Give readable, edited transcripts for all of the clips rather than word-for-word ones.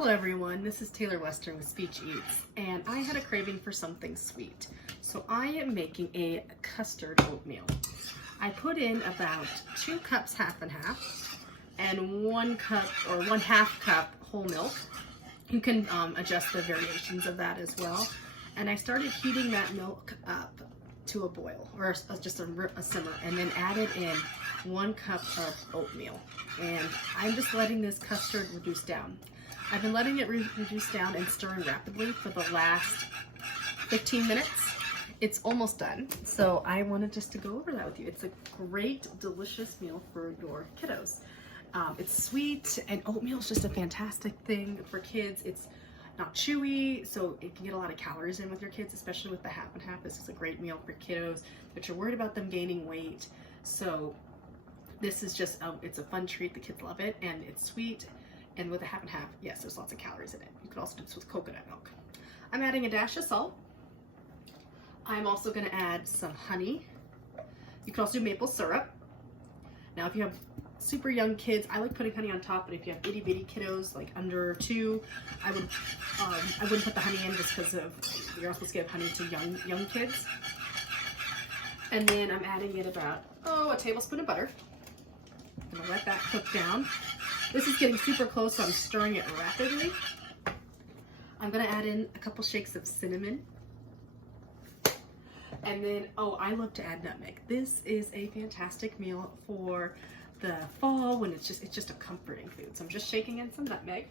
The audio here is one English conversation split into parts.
Hello everyone, this is Taylor Western with Speech Eats, and I had a craving for something sweet. So I am making a custard oatmeal. I put in about 2 cups half and half, and 1 cup or 1/2 cup whole milk. You can adjust the variations of that as well. And I started heating that milk up to a boil, or just a simmer, and then added in 1 cup of oatmeal. And I'm just letting this custard reduce down. I've been letting it reduce down and stirring rapidly for the last 15 minutes. It's almost done, so I wanted just to go over that with you. It's a great, delicious meal for your kiddos. It's sweet, and oatmeal is just a fantastic thing for kids. It's not chewy, so it can get a lot of calories in with your kids, especially with the half and half. This is a great meal for kiddos, but you're worried about them gaining weight. So this is just, it's a fun treat. The kids love it, and it's sweet. And with a half and half, yes, there's lots of calories in it. You could also do this with coconut milk. I'm adding a dash of salt. I'm also gonna add some honey. You can also do maple syrup. Now, if you have super young kids, I like putting honey on top, but if you have itty bitty kiddos, like under 2, I wouldn't put the honey in just because of, you're not supposed to give honey to young kids. And then I'm adding in about, a tablespoon of butter. I'm gonna let that cook down. This is getting super close, so I'm stirring it rapidly. I'm gonna add in a couple shakes of cinnamon. And then, I love to add nutmeg. This is a fantastic meal for the fall when it's just a comforting food. So I'm just shaking in some nutmeg.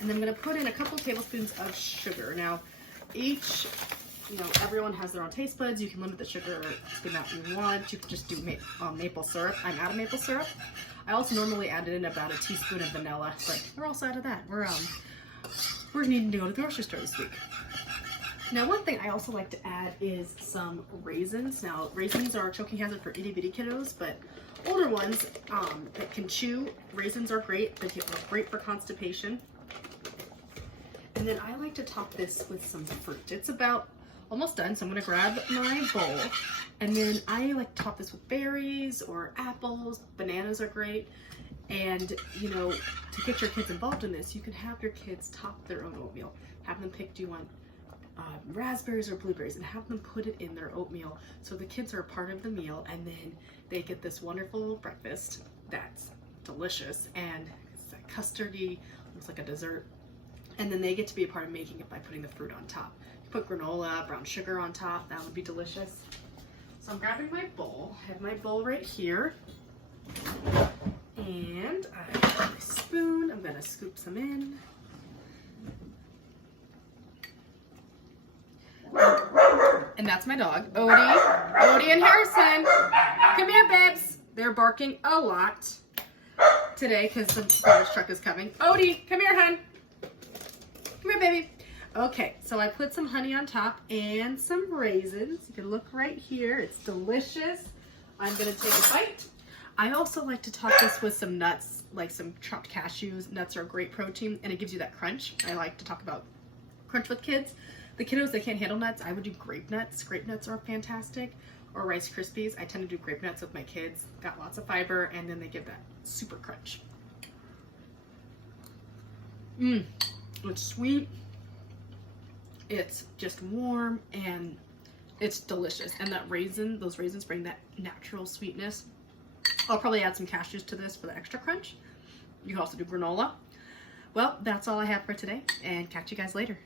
And then I'm gonna put in a couple tablespoons of sugar. Now, everyone has their own taste buds. You can limit the sugar to the amount you want. You can just do maple syrup. I'm out of maple syrup. I also normally add in about a teaspoon of vanilla, but we're also out of that. We're needing to go to the grocery store this week. Now, one thing I also like to add is some raisins. Now, raisins are a choking hazard for itty bitty kiddos, but older ones that can chew, raisins are great. They're great for constipation. And then I like to top this with some fruit. It's about almost done, so I'm gonna grab my bowl, and then I like to top this with berries or apples. Bananas are great. And to get your kids involved in this, you can have your kids top their own oatmeal. Have them pick, do you want raspberries or blueberries, and have them put it in their oatmeal so the kids are a part of the meal, and then they get this wonderful breakfast that's delicious, and it's like custardy, looks like a dessert, and then they get to be a part of making it by putting the fruit on top. You put granola, brown sugar on top, that would be delicious. So I'm grabbing my bowl. I have my bowl right here, and I have my spoon. I'm gonna scoop some in. And that's my dog, Odie and Harrison. Come here, babes. They're barking a lot today because the garbage truck is coming. Odie, come here, hun. Come here, baby. Okay, so I put some honey on top and some raisins. You can look right here. It's delicious. I'm gonna take a bite. I also like to top this with some nuts, like some chopped cashews. Nuts are a great protein, and it gives you that crunch. I like to talk about crunch with kids. The kiddos, they can't handle nuts. I would do grape nuts. Grape nuts are fantastic. Or Rice Krispies. I tend to do grape nuts with my kids. Got lots of fiber, and then they give that super crunch. It's sweet. It's just warm, and it's delicious. And those raisins bring that natural sweetness. I'll probably add some cashews to this for the extra crunch. You can also do granola. Well, that's all I have for today, and catch you guys later.